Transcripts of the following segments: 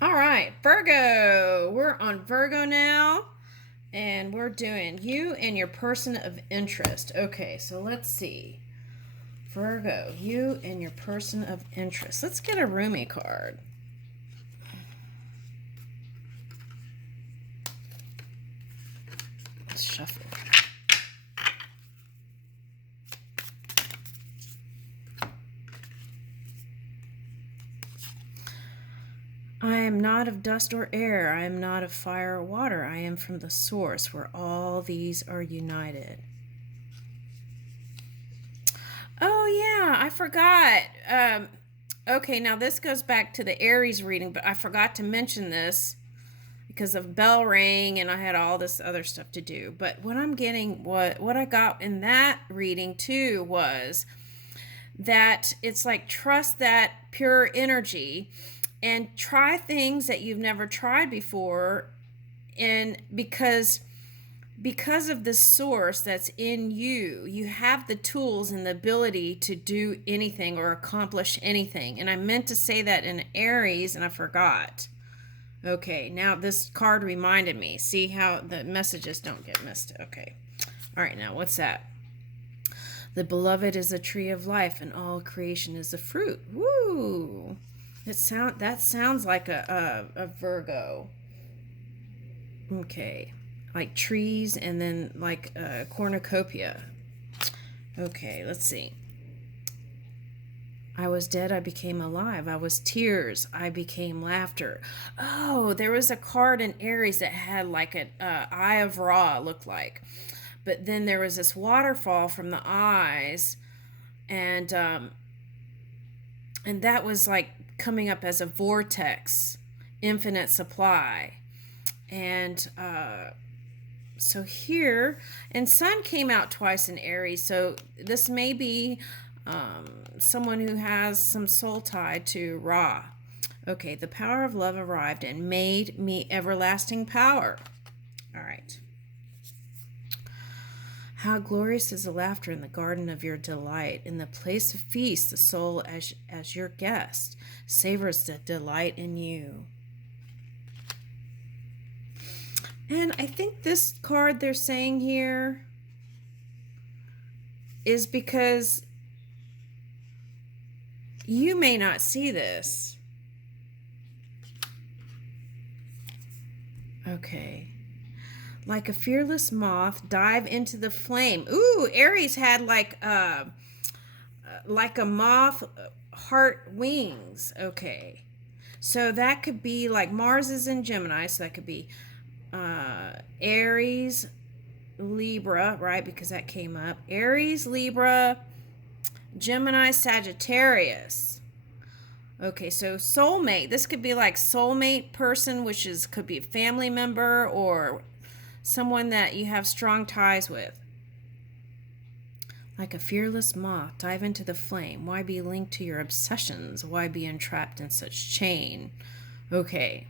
All right, Virgo. We're on Virgo now, and we're doing you and your person of interest. Okay, so let's see. Virgo, you and your person of interest. Let's get a Rumi card. Let's shuffle. I am not of dust or air. I am not of fire or water. I am from the source where all these are united. Oh, yeah, I forgot. Okay, now this goes back to the Aries reading, but I forgot to mention this because of bell ring and I had all this other stuff to do. But what I'm getting, what I got in that reading too was that it's like trust that pure energy and try things that you've never tried before, and because of the source that's in you, you have the tools and the ability to do anything or accomplish anything. And I meant to say that in Aries and I forgot. Okay, now this card reminded me. See how the messages don't get missed. Okay. All right, now what's that? The beloved is a tree of life and all creation is a fruit. Woo! That sounds like a Virgo. Okay. Like trees and then like a cornucopia. Okay, let's see. I was dead, I became alive. I was tears, I became laughter. Oh, there was a card in Aries that had like an eye of Ra, looked like. But then there was this waterfall from the eyes, and that was like coming up as a vortex, infinite supply. And so here, and Sun came out twice in Aries, so this may be someone who has some soul tie to Ra. Okay, the power of love arrived and made me everlasting power. All right. How glorious is the laughter in the garden of your delight. In the place of feast, the soul as your guest savors the delight in you. And I think this card they're saying here is because you may not see this. Okay. Like a fearless moth, dive into the flame. Ooh, Aries had like a moth heart wings. Okay. So that could be like Mars is in Gemini, so that could be Aries, Libra, right? Because that came up. Aries, Libra, Gemini, Sagittarius. Okay, so soulmate. This could be like soulmate person, which could be a family member or someone that you have strong ties with. Like a fearless moth, dive into the flame. Why be linked to your obsessions? Why be entrapped in such chain? Okay.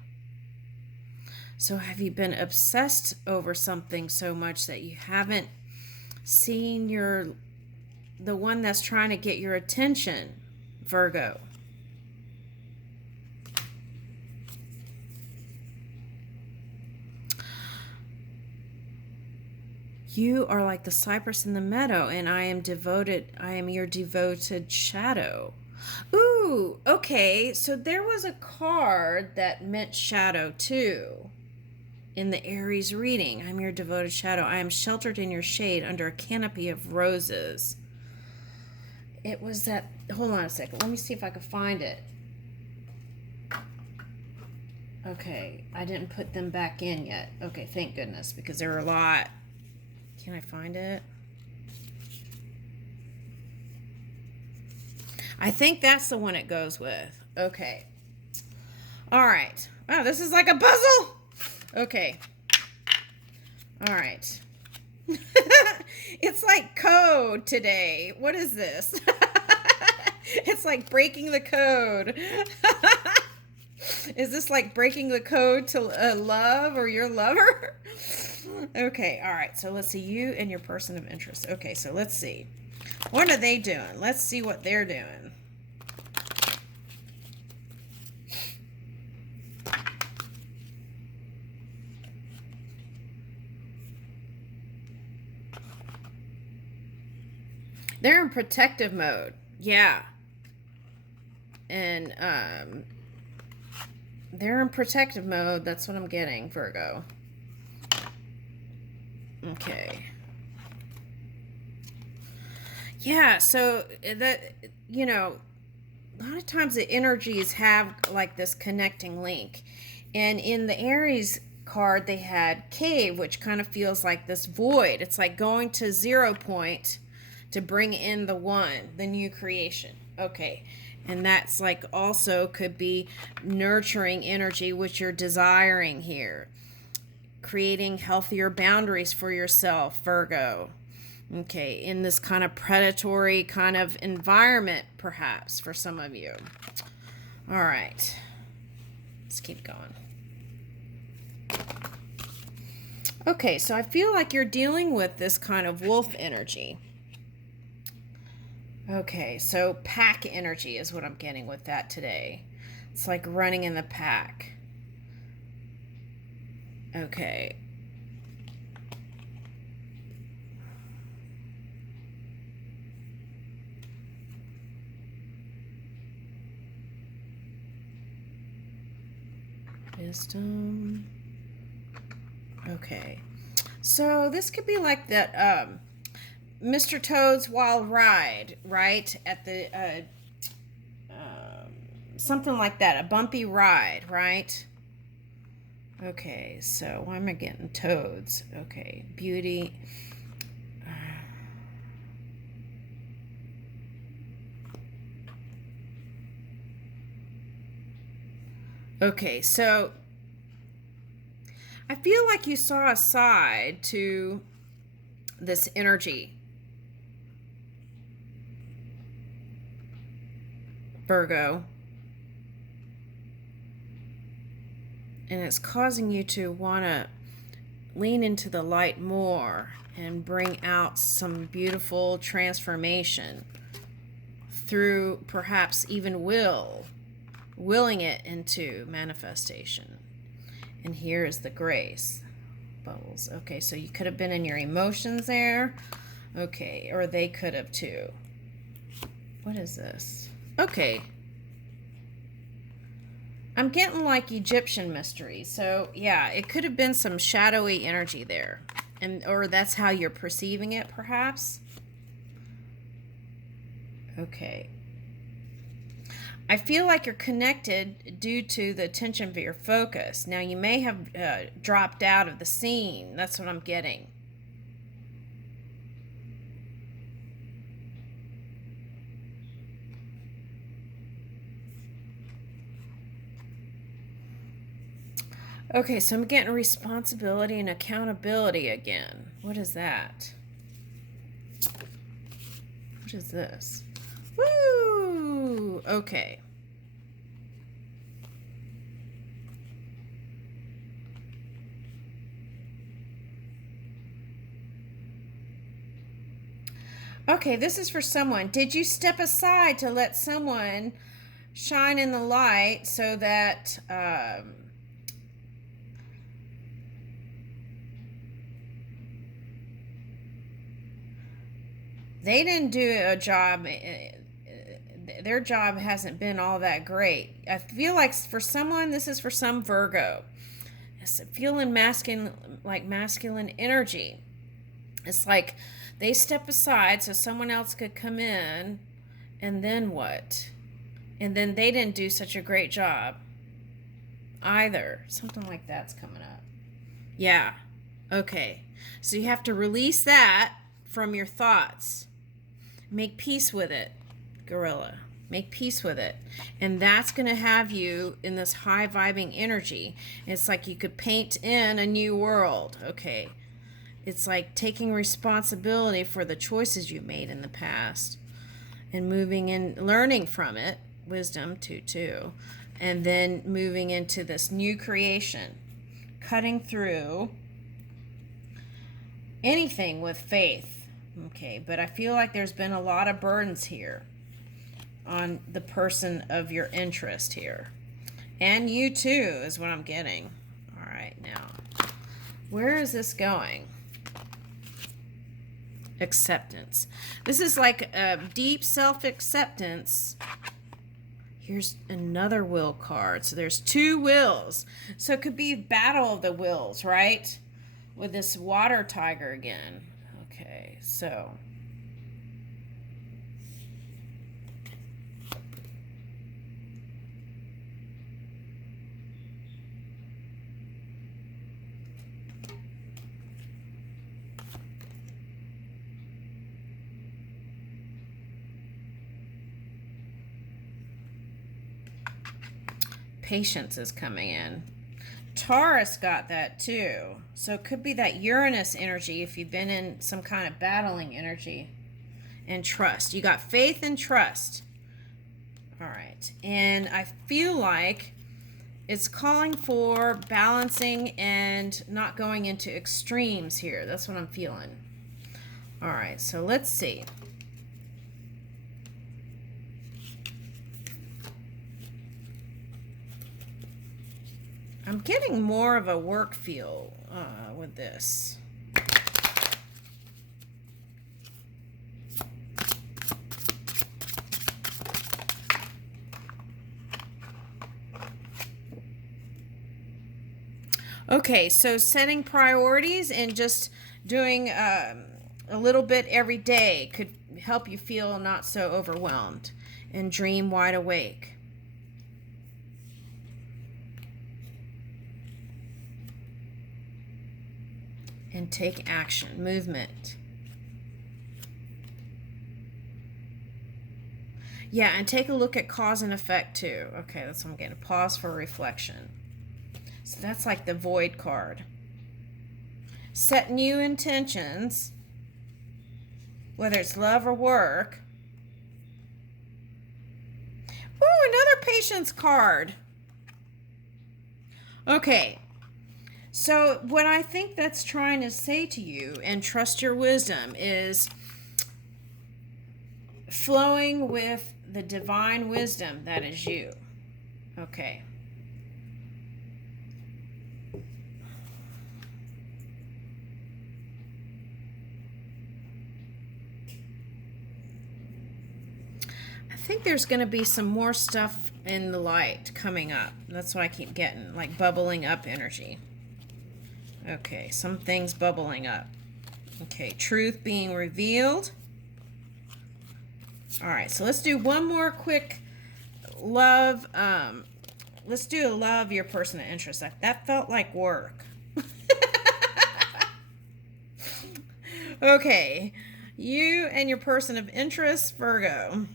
So have you been obsessed over something so much that you haven't seen the one that's trying to get your attention, Virgo? You are like the cypress in the meadow, and I am your devoted shadow. Ooh, okay, so there was a card that meant shadow too. In the Aries reading, I'm your devoted shadow. I am sheltered in your shade under a canopy of roses. It was that. Hold on a second. Let me see if I can find it. Okay, I didn't put them back in yet. Okay, thank goodness, because there were a lot. Can I find it? I think that's the one it goes with. Okay. All right. Wow, this is like a puzzle. Okay. All right. It's like code today. What is this? It's like breaking the code. Is this like breaking the code to love or your lover? Okay, all right. So let's see you and your person of interest. Okay, so let's see. What are they doing? Let's see what they're doing. They're in protective mode. Yeah. And they're in protective mode. That's what I'm getting, Virgo. Okay. Yeah, so that, you know, a lot of times the energies have like this connecting link. And in the Aries card, they had cave, which kind of feels like this void. It's like going to 0 point to bring in the one, the new creation. Okay. And that's like also could be nurturing energy, which you're desiring here. Creating healthier boundaries for yourself, Virgo. Okay, in this kind of predatory kind of environment, perhaps, for some of you. All right. Let's keep going. Okay, so I feel like you're dealing with this kind of wolf energy. Okay, so pack energy is what I'm getting with that today. It's like running in the pack. Okay. Wisdom. Okay. So this could be like that Mr. Toad's Wild Ride, right? At the something like that, a bumpy ride, right? Okay, so why am I getting toads? Okay, beauty. Okay, so I feel like you saw a side to this energy, Virgo. And it's causing you to want to lean into the light more and bring out some beautiful transformation through perhaps even willing it into manifestation. And here is the grace bubbles. Okay, so you could have been in your emotions there. Okay, or they could have too. What is this? Okay. I'm getting like Egyptian mystery. So yeah, it could have been some shadowy energy there. And or that's how you're perceiving it, perhaps. Okay. I feel like you're connected due to the attention of your focus. Now, you may have dropped out of the scene. That's what I'm getting. Okay, so I'm getting responsibility and accountability again. What is that? What is this? Woo! Okay. Okay, this is for someone. Did you step aside to let someone shine in the light so that they didn't do a job? Their job hasn't been all that great. I feel like for someone, this is for some Virgo. It's feeling masculine energy. It's like they step aside so someone else could come in, and then what? And then they didn't do such a great job either. Something like that's coming up. Yeah. Okay. So you have to release that from your thoughts. Make peace with it, gorilla. Make peace with it. And that's going to have you in this high vibing energy. It's like you could paint in a new world. Okay. It's like taking responsibility for the choices you made in the past and moving in, learning from it, wisdom too, and then moving into this new creation, cutting through anything with faith. Okay, but I feel like there's been a lot of burdens here on the person of your interest here. And you too is what I'm getting. All right, now, where is this going? Acceptance. This is like a deep self-acceptance. Here's another will card. So there's 2 wills. So it could be battle of the wills, right? With this water tiger again. Okay, so patience is coming in. Taurus got that too. So it could be that Uranus energy if you've been in some kind of battling energy. And trust. You got faith and trust. All right. And I feel like it's calling for balancing and not going into extremes here. That's what I'm feeling. All right. So let's see. I'm getting more of a work feel with this. Okay, so setting priorities and just doing a little bit every day could help you feel not so overwhelmed and dream wide awake. And take action, movement. Yeah, and take a look at cause and effect too. Okay, that's what I'm getting. Pause for reflection. So that's like the void card. Set new intentions, whether it's love or work. Ooh, another patience card. Okay. So what I think that's trying to say to you, and trust your wisdom, is flowing with the divine wisdom that is you. Okay. I think there's going to be some more stuff in the light coming up. That's what I keep getting, like bubbling up energy. Okay, some things bubbling up. Okay, truth being revealed. All right, so let's do one more quick love. Let's do a love your person of interest. That felt like work. Okay, you and your person of interest, Virgo.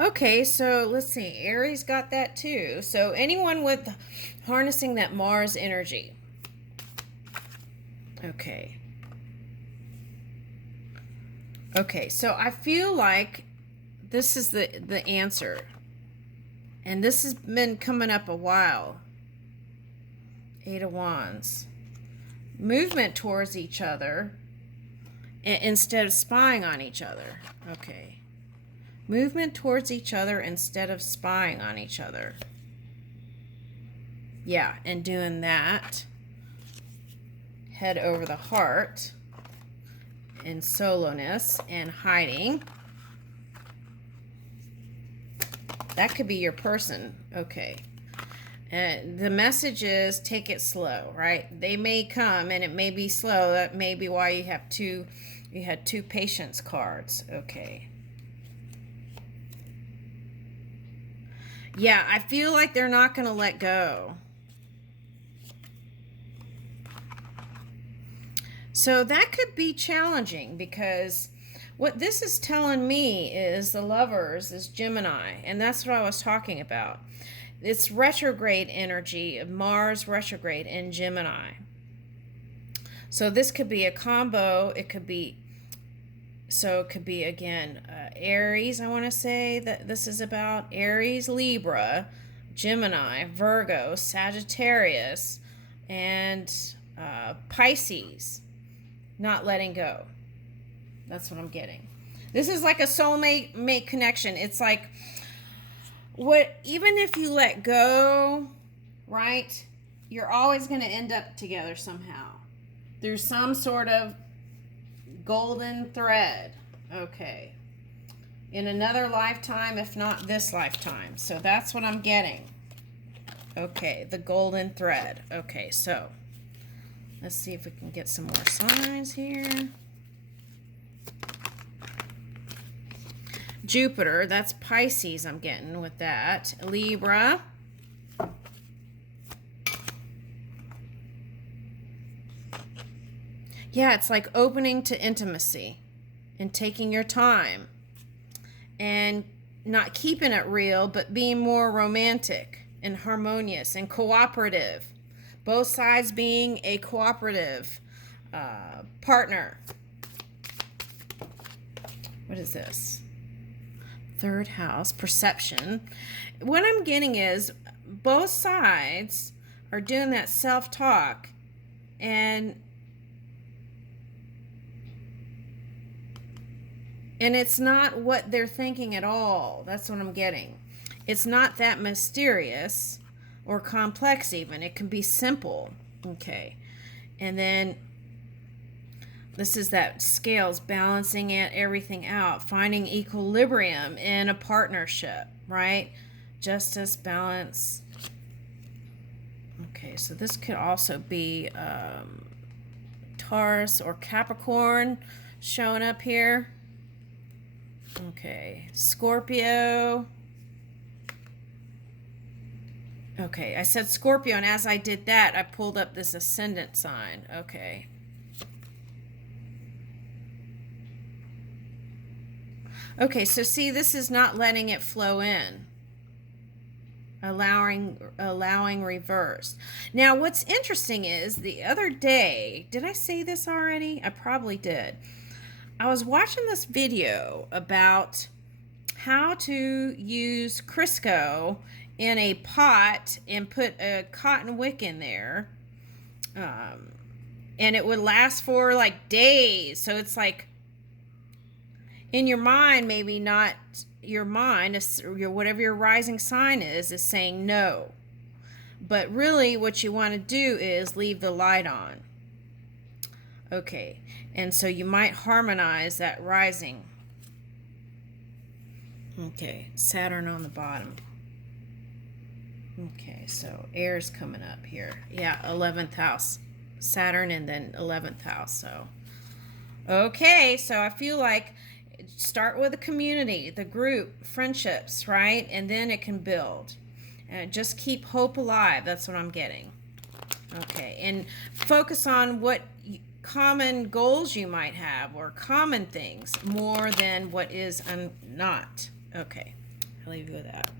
Okay, so let's see. Aries got that too. So anyone with harnessing that Mars energy. Okay. Okay, so I feel like this is the answer. And this has been coming up a while. 8 of Wands. Movement towards each other instead of spying on each other. Okay. Movement towards each other instead of spying on each other. Yeah, and doing that. Head over the heart. In soloness and hiding. That could be your person. Okay. And the message is take it slow, right? They may come and it may be slow. That may be why you had two patience cards. Okay. Yeah, I feel like they're not going to let go. So that could be challenging because what this is telling me is the Lovers is Gemini, and that's what I was talking about. It's retrograde energy of Mars retrograde in Gemini. So this could be a combo. It could be again Aries. I want to say that this is about Aries, Libra, Gemini, Virgo, Sagittarius, and Pisces. Not letting go. That's what I'm getting. This is like a soulmate connection. It's like even if you let go, right, you're always going to end up together somehow through some sort of golden thread. Okay. In another lifetime, if not this lifetime. So that's what I'm getting. Okay, the golden thread. Okay, so let's see if we can get some more signs here. Jupiter, that's Pisces I'm getting with that. Libra. Yeah, it's like opening to intimacy and taking your time and not keeping it real, but being more romantic and harmonious and cooperative. Both sides being a cooperative partner. What is this? Third house, perception. What I'm getting is both sides are doing that self-talk, and it's not what they're thinking at all. That's what I'm getting. It's not that mysterious or complex even. It can be simple. Okay. And then this is that scales, balancing it, everything out, finding equilibrium in a partnership, right? Justice, balance. Okay, so this could also be Taurus or Capricorn showing up here. Okay, Scorpio. Okay, I said Scorpio, and as I did that, I pulled up this ascendant sign. Okay. Okay, so see, this is not letting it flow in. Allowing reverse. Now, what's interesting is the other day, did I say this already? I probably did. I was watching this video about how to use Crisco in a pot and put a cotton wick in there. And it would last for like days. So it's like in your mind, maybe not your mind, whatever your rising sign is saying no. But really what you want to do is leave the light on. Okay, and so you might harmonize that rising. Okay, Saturn on the bottom. Okay, so air's coming up here. Yeah, 11th house. Saturn and then 11th house. So, okay, so I feel like start with the community, the group, friendships, right? And then it can build. And just keep hope alive. That's what I'm getting. Okay, and focus on what common goals you might have or common things more than what is not. Okay, I'll leave you with that.